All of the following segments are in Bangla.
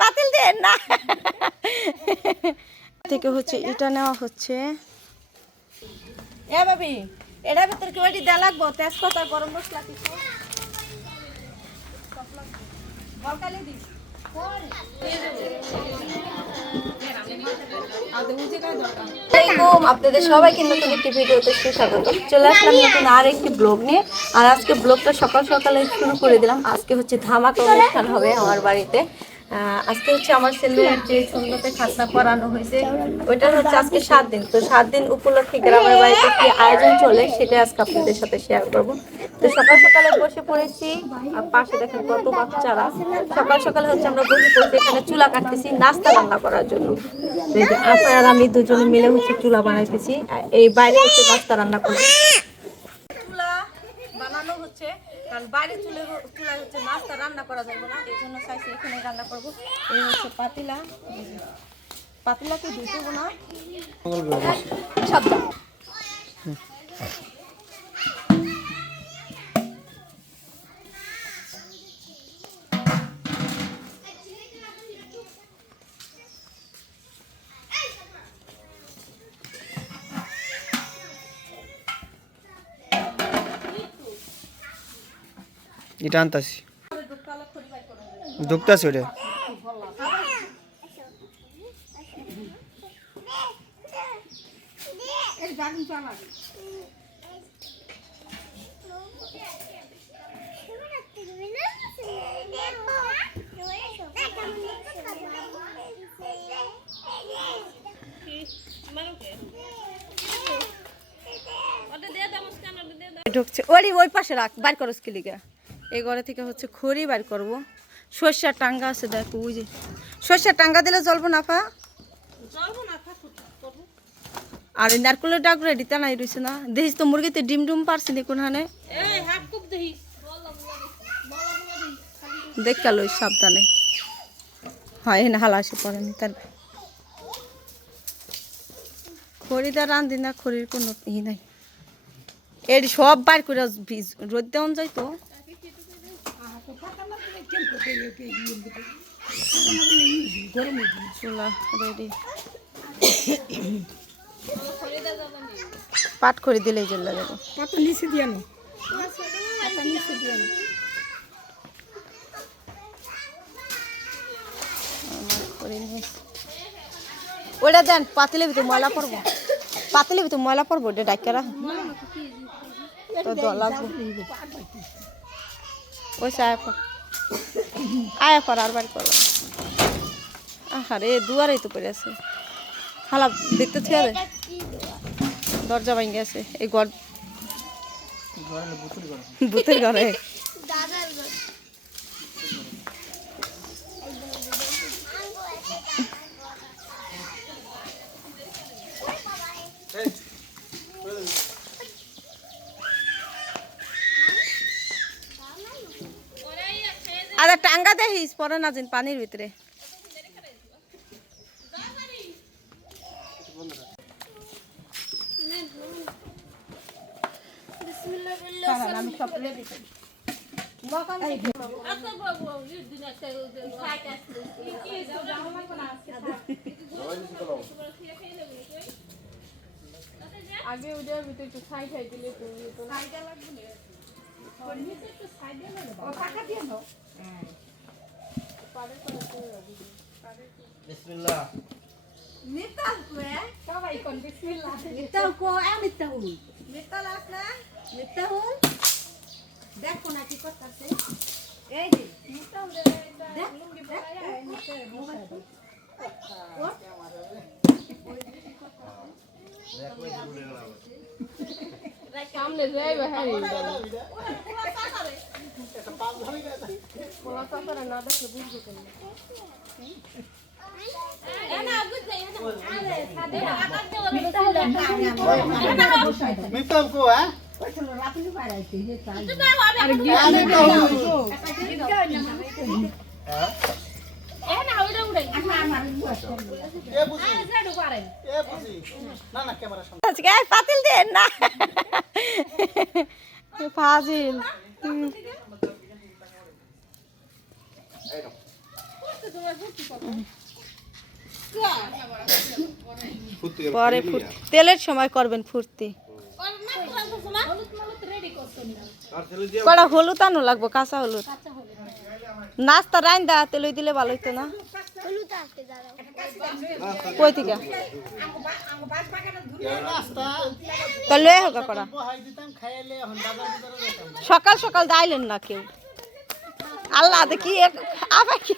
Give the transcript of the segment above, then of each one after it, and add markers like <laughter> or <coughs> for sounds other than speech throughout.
পাতিল দেন না। থেকে হচ্ছে এটা নেওয়া হচ্ছে। এ বাবি এটার ভিতর কি ওইটি দেওয়া লাগবো? তেজপাতা গরম মশলা কিছু? বলকালি দিস আপনাদের সবাইকে নতুন একটি ভিডিওতে সুস্বাগত। চলে আসলাম নতুন আর একটি ব্লগ নিয়ে। আর আজকে ব্লগটা সকাল সকালে শুরু করে দিলাম। আজকে হচ্ছে ধামাকা অনুষ্ঠান হবে আমার বাড়িতে। আজকে হচ্ছে আমার ছেলের যে সুন্দরতে খাতনা করানো হয়েছে ওইটা হচ্ছে আজকে সাত দিন। তো সাত দিন উপলক্ষে গ্রামের বাড়িতে কি আয়োজন চলে, সেটা আজকে আপনাদের সাথে শেয়ার করব। তো সকাল সকালে বসে পড়েছি, আর পাশে দেখেন কত বাচ্চারা। সকাল সকালে হচ্ছে আমরা বসে পড়েছি, এখানে চুলা কাটতেছি, নাস্তা রান্না করার জন্য। তো এই যে আপা আর আমি দুজনে মিলে হচ্ছে চুলা বানাইতেছি এই বাইরে হচ্ছে নাস্তা রান্না করব। চুলা বানানো হচ্ছে। কারণ বাইরে চুলে চুলায় হচ্ছে মাছটা রান্না করা যাবে না এই জন্য চাইছি এখানে রান্না করব। এই হচ্ছে পাতিলা। পাতিলাকে ধুতে না। এটা আনতাছি। ঢুকতাছি ওটা। ঢুকছে। ওরই ওই পাশে রাখ বার করো স্কিলিগা এই ঘরে থেকে হচ্ছে খড়ি বার করব। সর্ষার টাঙ্গা আছে দেখো ওই যে। সর্ষার টাঙ্গা দিলে জ্বলবো না পা আর এই নারকুলের ডাক রেডিতে নাই রয়েছে না। দেখিস তো মুরগিতে ডিম ডুম পারছি নি কোনখানে? দেখ কালো সাবধানে। হয় না হালা আসে পড়েনি তার খড়িদা রান্ধি না খড়ির কোনো ই নাই। এর সব বার করে রোদ দেওয়া যায় তো। চুলা রেডি <coughs> পাট করে দিলেই জল লাগে পাতা নিচে দিয়ে নো ওটা দেন পাতিলে ভিতরে ময়লা পড়ব। পাতিলে ভিতরে ময়লা পড়ব ওটা ডাক্তার তো দোয়া লাগবো ওই আয়া পর আয়া পর আর বাড়ি করব আহারে দুয়ারেই তো পড়ে আছে। হালা দেখতে থিয়া রে? দরজা ভাঙে আছে এই ঘর ভূতের ঘরে আরে টাঙ্গা দেখিস পরে না যেন পানির ভিতরে। আগে ওটার ভিতরে একটু ছাই খাই দিলে তো বিসমিল্লাহ। সবাই কোন বিসমিল্লাহ? মিথ্যা কো এ মিথ্যা হুল মিথ্যা লাগ না? মিথ্যা হুল দেখো না কি করতেছে। এই যে সামনে যাই হ্যাঁ পোলা চাচারা না দেখলে বুঝবে কেন মিতাম কো হ্যাঁ ওই তো রাতুলি পারাইছে যে চাই এ বুঝি এ বুঝি না না ক্যামেরা সামনে আজকে পাতিল দেন না। ফাজিল পরে তেলের সময় করবেন ফুর্তি। কড়া হলুদ আনো লাগবো, কাঁচা হলুদ। নাস্তা রাইন দা তেল দিলে ভালো হইতো না। কই তা লয়ে হোক কড়া। সকাল সকাল দাইলেন না কেউ। আল্লাহ দেখি আবার কি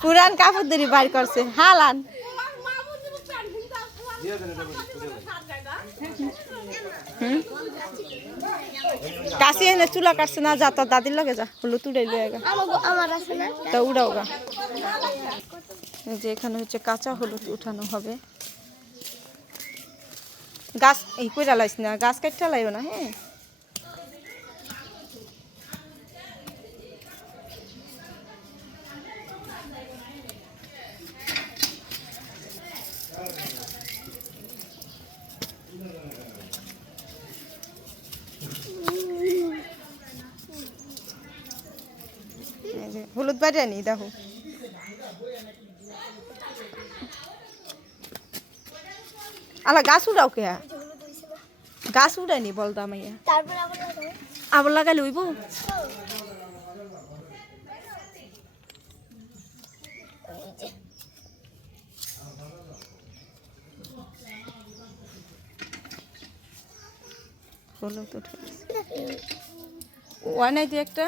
পুরান কাপড় ধরি বাইর করছে। হালান। কাশি এনে চুলা কাটছে না, যা তোর দাদির লগে যা, হলুদ উড়াই লয়ে গা। তা উড়াও গা। যে এখানে হচ্ছে কাঁচা হলুদ উঠানো হবে। গাছ, এই কইরা লাইস না, গাছ কাটতে লাইও না হ্যাঁ? হলুদ বাড়ি আনি দেখো। আলা গাছ উড়াও কে? গাছ উড়াইনি বল দামাইয়া তারপর আবার লাগাবো। আবার লাগাইলে উইব? হলুদ উঠে ওয়াই নাই তুই একটা?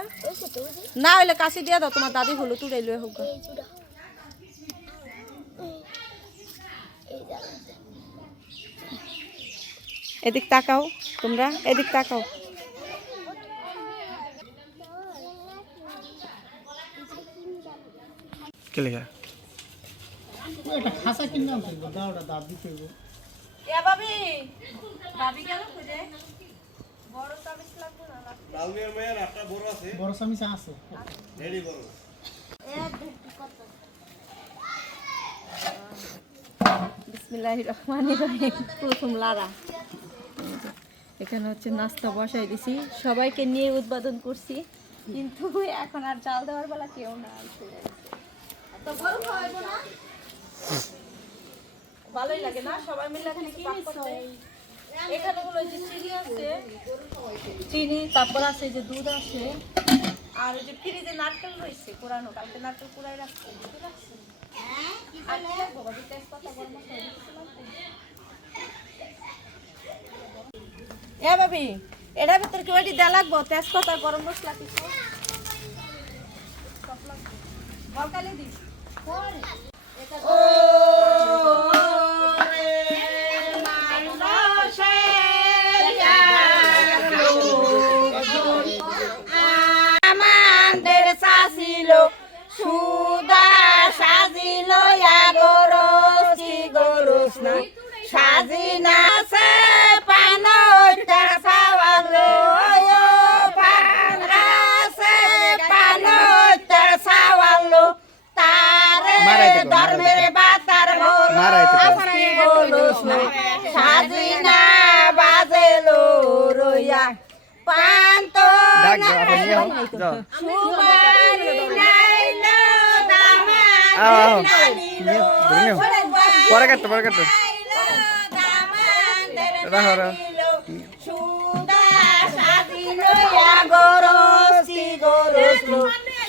না হইলে কাশি দিয়া দাও তোমার দাদি হলুদ উড়াই লয়ে হোক। এদিক তাকাও তোমরা এদিক তাকাও। কে খাসা কিনলাম তো দাওটা দাঁত দিতে এ ভাবি ভাবি গেল খুঁজে। বড় তাবিজ লাগবে না বড় সামিসা আছে। বিসমিল্লাহির রহমানির রহিম। প্রথম লারা। এখানে হচ্ছে নাস্তা বসাই দিছি। সবাইকে নিয়ে উদ্বোধন করছি। কিন্তু এখন আর চাল দেওয়ার বেলা কেউ না তো গরু না। ভালোই লাগে না? সবাই মিলে এখানে কি এখানে হলো যে চিনি আছে চিনি তারপর আছে যে দুধ আছে আর ওই যে ফ্রিজে নারকেল রয়েছে কোরানো কালকে নারকেল কুড়াই রাখছি? এ ভাবি এটার ভিতর কি ওইটি দেওয়া লাগবো? তেজপাতা গরম মশলা কিছু। বলকালে দিস। ও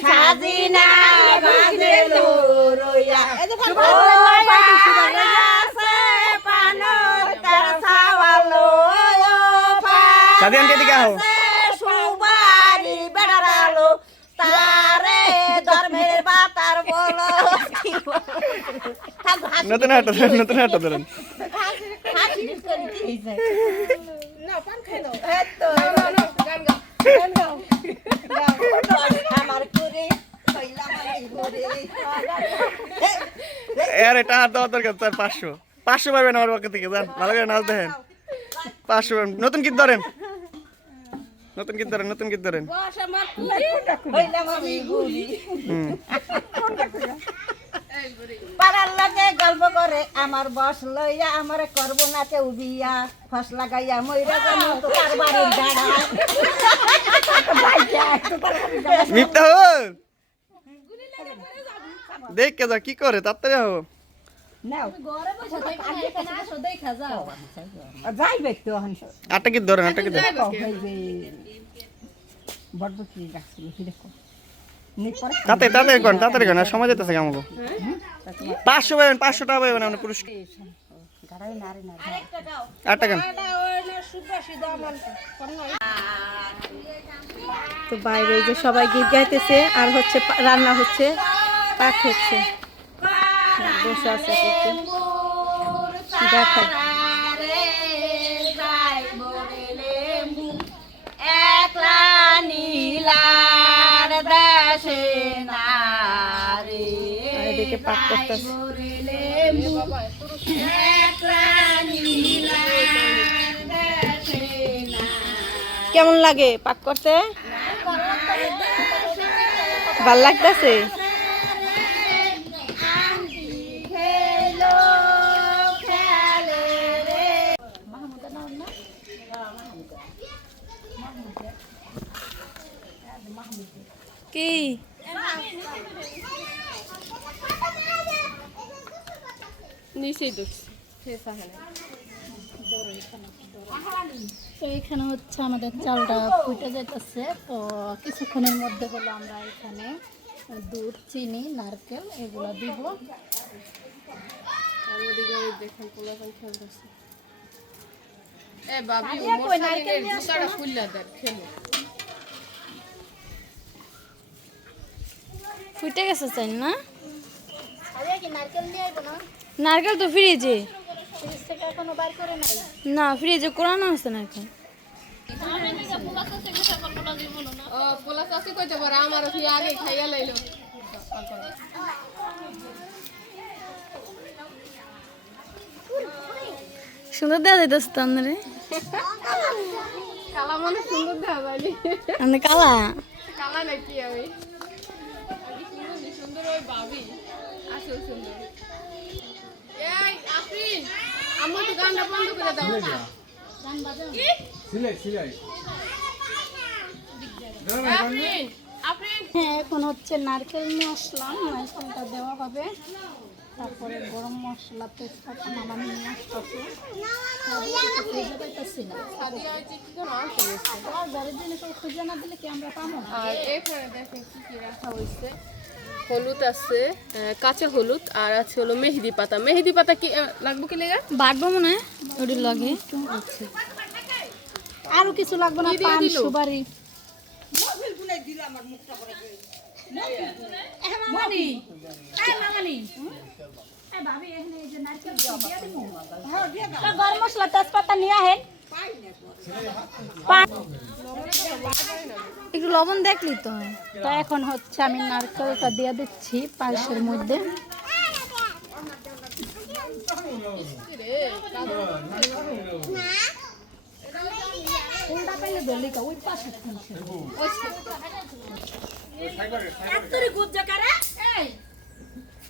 সাজিনা বাজেলো রইয়া সাদিয়ান কে দিকে আও সুবারি বেড়ালো তারে ধর্মের বাতার বলো। কি বলো? থাক, হাসি নতুন হাঁটো ধরেন। নতুন হাঁটো ধরেন হাসি করে দিয়েছে। এই তো, গান গাও গান গাও। আমার করে এটা হাত দেওয়ার দরকার স্যার পাঁচশো। পাঁচশো পাবেন আমার পক্ষ থেকে যান ভালো করে নাচ দেখেন। পাঁচশো পাবেন। নতুন গীত ধরেন। নতুন গীত ধরেন নতুন গীত ধরেন। হুম। পাড়ার লাগে গল্প করে আমার বস লইয়া আমার করব না কেউ বিয়া। ফস লাগাইয়া মইরা যাব তো তার বাড়ির দেখ কে যা কি করে? তাড়াতাড়ি হো নাও। দেখা যাও যাইবে তো হন আটটা গীত ধরেন আটটা ধরেন? ওই যে গাছ দেখো? তাতে তাড়াতাড়ি করেন, তাড়াতাড়ি আর সময় যেতেছে আমাকে পাঁচশো পাবেন, পাঁচশো টাকা পাবেন আপনার পুরস্কার। আটটা গান তো বাইরে যে সবাই গীত গাইতেছে, আর হচ্ছে রান্না হচ্ছে, পাক হচ্ছে। বসে আছে দেখা পাক করতেছে। কেমন লাগে পাক করতে? ভালো লাগতেছে কি নিচেই ঢুকছি সে সাহানে তো এখানে হচ্ছে আমাদের চালটা ফুটে যেতেছে তো কিছুক্ষণের মধ্যে হলো আমরা এখানে দুধ চিনি নারকেল এগুলো দিব। আমাদিকে পোলাপান খেলতেছে এ বাবি মোটরসাইকেলের জুতাটা খুললা দেন খেলো। ফুটে গেছে চাই না? আরে কি নারকেল না? নারকেল তো ফ্রিজে। ফ্রিজ থেকে এখনও বার করে নাই? না ফ্রিজে কোরানো আছে পোলা চাষি কইতে পারে আমার আগে খাইয়া লাইলো। সুন্দর দেওয়া যাইতেছে তো আপনারে কালা মানে সুন্দর দেখা যায়নি। আপনি কালা? কালা নাকি আমি? আমি সুন্দর সুন্দর ওই ভাবি আসল সুন্দর। এই আফরিন আমার তো গানটা বন্ধ করে দাও। আফরিন আফরিন হ্যাঁ এখন। হচ্ছে নারকেল নিয়ে আসলাম নারকেলটা দেওয়া হবে। তারপরে গরম মশলা তেজপাতা নামানো নিয়ে আসতেছে খুঁজে না দিলে কি আমরা পাবো? আর দেখেন কি কি রাখা হয়েছে। হলুদ আছে কাঁচা হলুদ আর আছে হলো মেহেদি পাতা। মেহেদি পাতা কি লাগবে কি লেগা? বাটবো মনে হয় ওটির লগে। আরও কিছু লাগবে না পান দিলো? সুপারি। গরম মশলা তেজপাতা নিয়ে আহেন। একটু লবণ দেখলি তো? তো এখন হচ্ছে আমি নারকেলটা দিয়ে দিচ্ছি পায়েসের মধ্যে।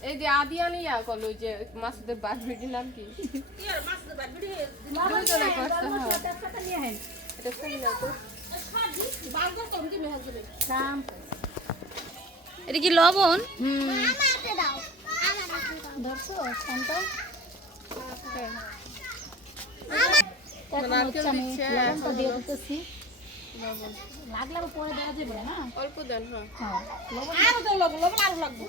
এই যে আদিয়ানি ইয়া কল ওই যে মাসুদের বারবিটির নাম কি? দুজনে করছে, হ্যাঁ। এটা খালি না তো। এটা কি লবণ? ধরছো ফোনটা হ্যাঁ। লাগলে পরে দেওয়া যাবে না? অল্প দেন হ্যাঁ। হ্যাঁ এত আইডিয়া তো আমাকে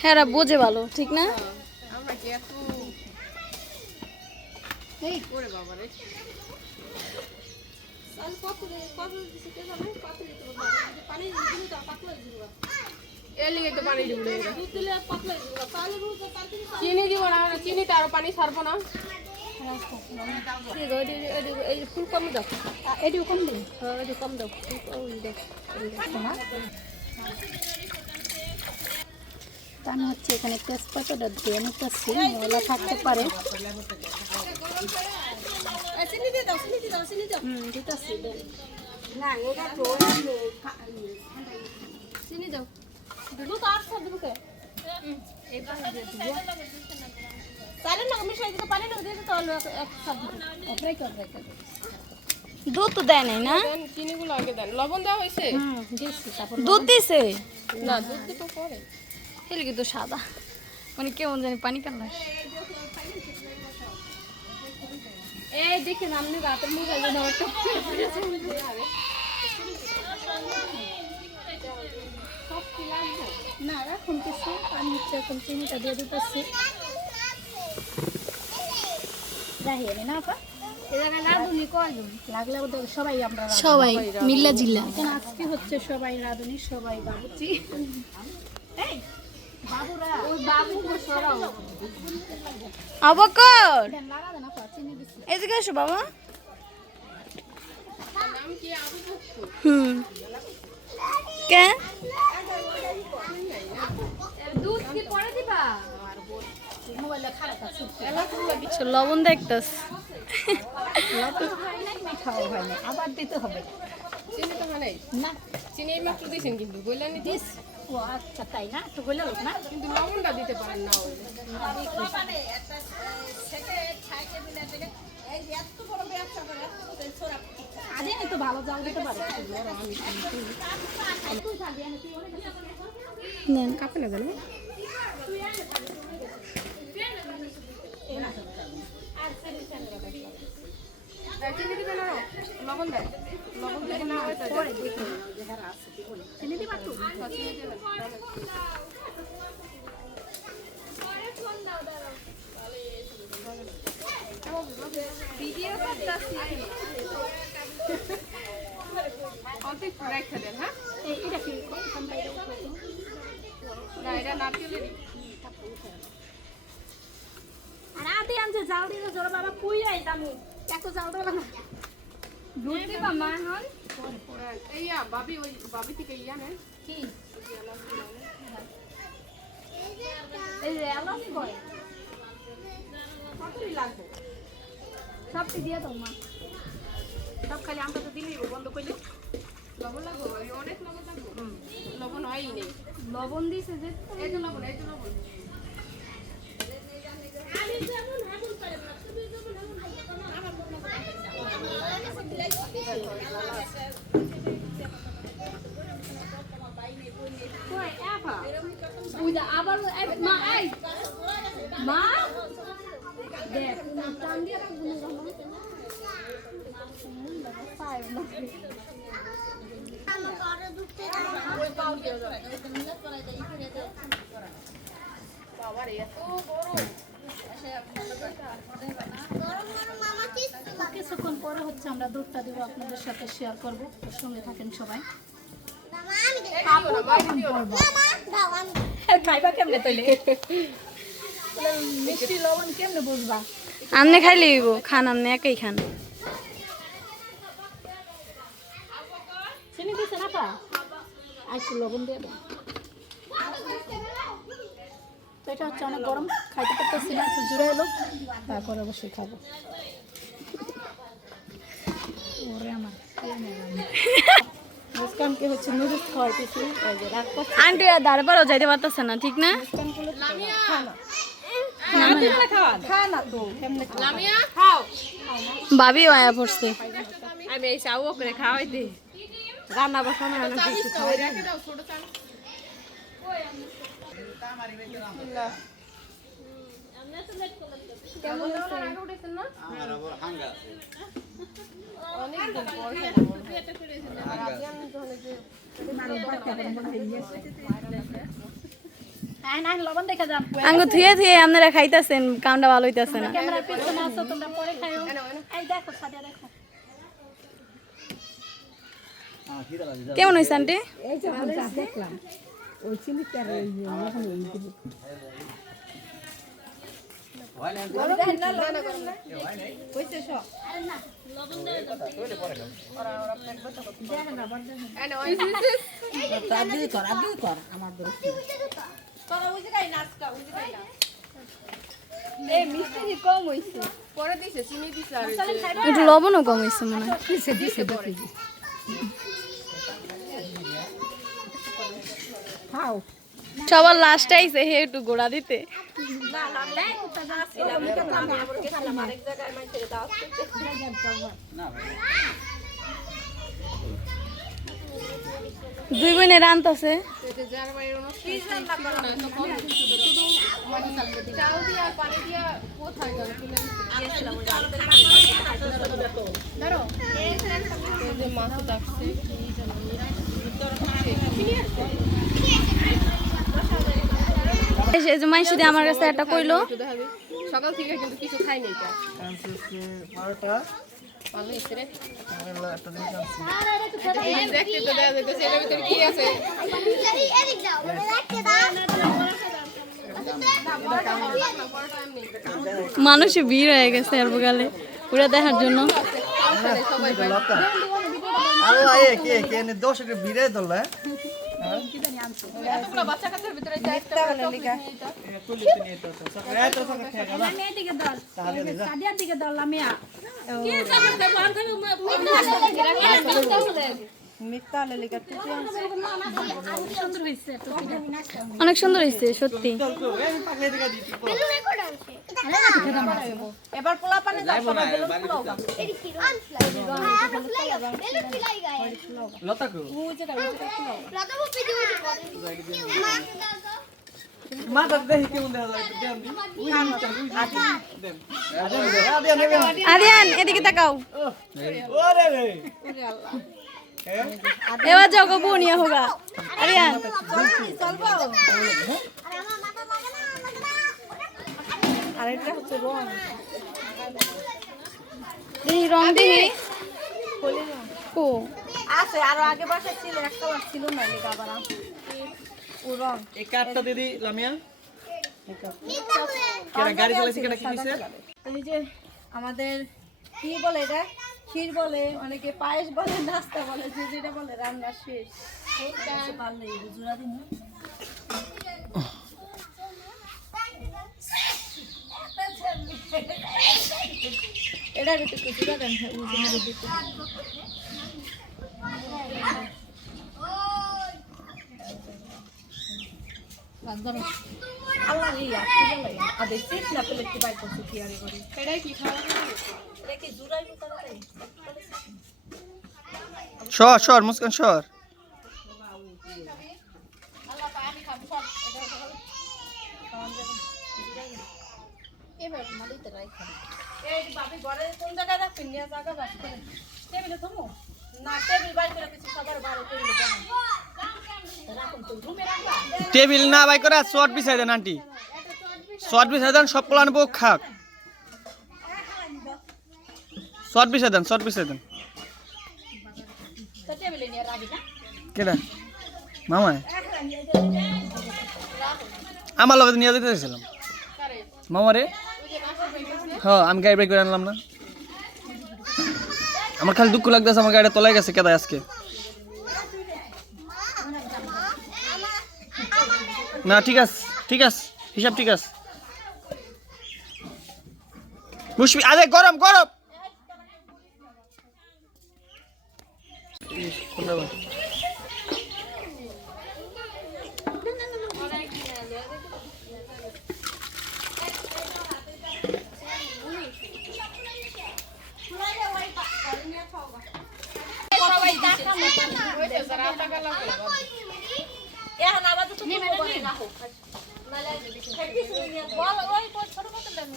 হ্যাঁ বোঝে ভালো ঠিক না? আমরা কি এত এই ওরে বাবা রে। এর লিগে তো পানি দিব। চিনি দিব না চিনি তো আরও পানি ছাড়বো না। ফুল কম দাও এটিও কম দিন হ্যাঁ একটু কম দাও ফুল আমি হচ্ছে এখানে তেজপাতাটা দিয়ে নিতেছি ওলা থাকতে পারে চিনি দাও দুধ আর তাহলে দুধ তো দেয় নাই না? চিনিগুলো আগে দেন। লবণ দেওয়া হয়েছে? দুধ দিছে? না দুধ দিতে পরে। হেলে কিন্তু সাদা। মানে কেমন জানি পানি কালার এই দেখেন আপনি রাতের মুখে যেন না রাখুন কিছু। হচ্ছে এখন চিনিটা দিয়ে দিতেছি। সবাই মিল্লা জিল্লা। আজকে হচ্ছে সবাই রাঁধুনি সবাই বাবুচি অবকর এদিকে হুম। কে? লবণ দেখতাস হয় নাই মিঠাও হয় না আবার দিতে হবে। চিনি তো মানে না। চিনি এই মাত্র দিয়েছেন কিন্তু বললেন দিস। ও আচ্ছা তাই না? তো বললে না। কিন্তু লবণটা দিতে পারেন না ওই তো ভালো জাল দিতে পারি। নেন। কাপে না জানো চিনি দিবেন আরও লবণ দেয়। লবণ দিলে না হয় তাহলে চিনি দিবা তো অল্প একটু রেখে দেন হ্যাঁ এটা কি না এটা নারকেলেরই আর আদি আনছে, জাল জোর বাবা কুই আই এত জাল না। দিবা মা হন এইয়া বাবি ওই বাবি থেকে ইয়া নেন কি? এই যে এলাচ করে কতই লাগবে। সবটি দিয়ে দাও মা। সব খালি আমরা তো দিলেই বন্ধ করলে লবণ লাগবে? অনেক লবণ লাগবে? লবণ হয়ই নেই। লবণ দিছে যে এই যে লবণ এই যে লবণ কই এফা বুঝা আবার মা এই মা দেখ টান দিয়ে রাখব না জানো? পাইব না। বাবার গরম কিছুক্ষণ পরে হচ্ছে আমরা দুধটা দেবো আপনাদের সাথে শেয়ার করব। সঙ্গে থাকেন সবাই। খাইবা কেমনে তৈলে মিষ্টি লবণ কেমনে বুঝবা? আমনে খাইলে হইব খান আমনে একাই খান। চিনি দিছে না পা আইসি লবণ দিয়ে তো এটা হচ্ছে অনেক গরম খাইতে পারতেছি না একটু জুড়ে এলো তারপরে অবশ্যই খাব ওরে আমার মুস্কানকে হচ্ছে নুডলস খাওয়াইতেছি এই যে রাগ করছে আন্টি দাঁড়বারও যাইতে পারতেছে না ঠিক না? ভাবিও আয়া পড়ছে। আমি এই চাও করে খাওয়াইতে রান্না বসানো হয় না কিছু ওই আঙ্গ থুয়ে থুয়ে আপনারা খাইতেছেন কামটা ভালো হইতাছে না। কেমন হয়েছে আন্টি? একটু লবণও কম হয়েছে মনে হয়। সবার লাস্টে আইছে হে একটু গোড়া দিতে। দুই বোনে রান্তাছে এটা এই যে মাইসি আমার কাছে একটা কইলো। সকাল থেকে কিন্তু কিছু খাই নাই মানুষে ভিড় হয়ে গেছে আর বগালে পুরা দেখার জন্য। লতা আরে আয়ে কে এতগুলো বাচ্চা কাচ্চার ভিতরে যে একটা তুলি তুলি তো। তো সকালে তো সকালে খেয়ে গেল। এদিকে দল। তাহলে সাদিয়ার দিকে দল আমি অনেক সুন্দর হয়েছে সত্যি। এবার পোলা পানি এদিকে তাকাও। ওরে রে। এবার যাও গো বুনিয়া হোগা। আরিয়ান আরেকটা হচ্ছে রং দেখি রং দেখি ও আছে আরও আগে বাসা ছিল এক কালার ছিল না লেখা আবার ও রং। এই কার্ডটা দিদি লামিয়া? গাড়ি চালাইছে কেটা কি কইছে এই যে আমাদের কি বলে এটা? ক্ষীর বলে, অনেকে পায়েস বলে, নাস্তা বলে, যে যেটা বলে, রান্না শেষ। এটা কিন্তু কিছু দেন হ্যাঁ, ওই যে মেরে দিতে। আল্লাহ ইয়া আদে সিট না পেলে কি বাইর করছে কি আরে করি এটাই কি খাওয়া? এটা কি জুরাই তাড়াতাড়ি সর সর মুস্কান সর। এই বাপি ঘরে কোন জায়গায় রাখবেন নিয়ে জায়গা বাস করে টেবিলে থমো। টেবিল না বাই করে শর্ট বিছাই দেন আন্টি। শর্ট বিছাই দেন সব কলান বউ খাক। শর্ট বিছাই দেন শর্ট বিছাই দেন। তো টেবিলে নিয়ে রাখি না? কেডা? মামা? আমার লগে নিয়ে যেতে চাইছিলাম। মামারে হ্যাঁ আমি গাড়ি ব্রেক করে আনলাম না। আমার খালি দুঃখ লাগতেছে, আমার গাড়িটা তলায় গেছে, কেদায় আজকে। না, ঠিক আছে ঠিক আছে, হিসাব ঠিক আছে। মুশফি, আরে গরম গরম! এখন আবার তো তুমি বলে না হোক বল ওই বল ছোট মতো দেন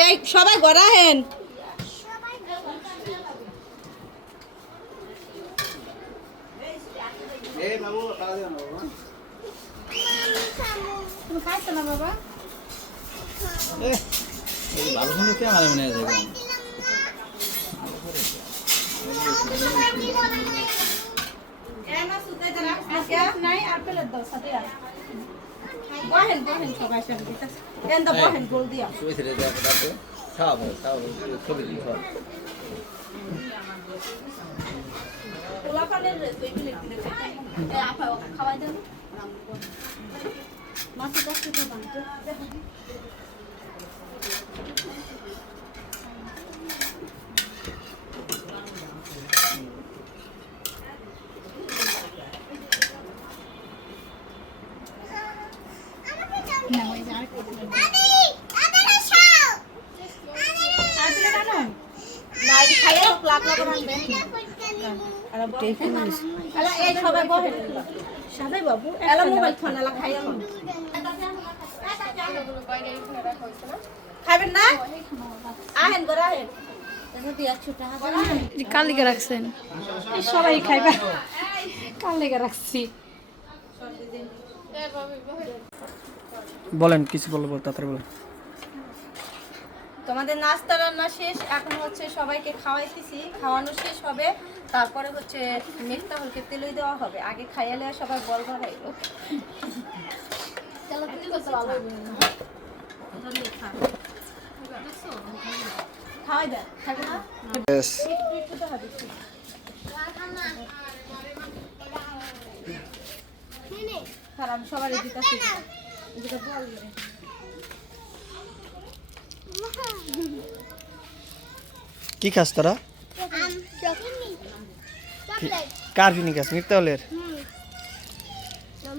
এই সবাই গড়াহেন তুমি খাইছো না বাবা? এই আপা ওকে খাওয়াই দেন মাছের দশ টাকা দাম তো দাদি দাদা শাও না এই খাইয়ে লোক লাগ লাগ রাখবেন এলা এই সবাই বহে সবাই বাবু এলা মোবাইল ফোন এলা লোক খাবেন না? আহেন করে আহেন। রাখছেন? সবাই খাইবা। রাখছি। বলেন কিছু বলব তাড়াতাড়ি বলেন। তোমাদের নাস্তা রান্না শেষ। এখন হচ্ছে সবাইকে খাওয়াইতেছি। খাওয়ানো শেষ হবে। তারপরে হচ্ছে মেঘতা হলকে তেলই দেওয়া হবে। আগে খাইয়ালে সবাই বল খাওয়াই না? সবার এদিকে বল কি খাস তোরা? কার ফিনি খাস মির্তালের নাম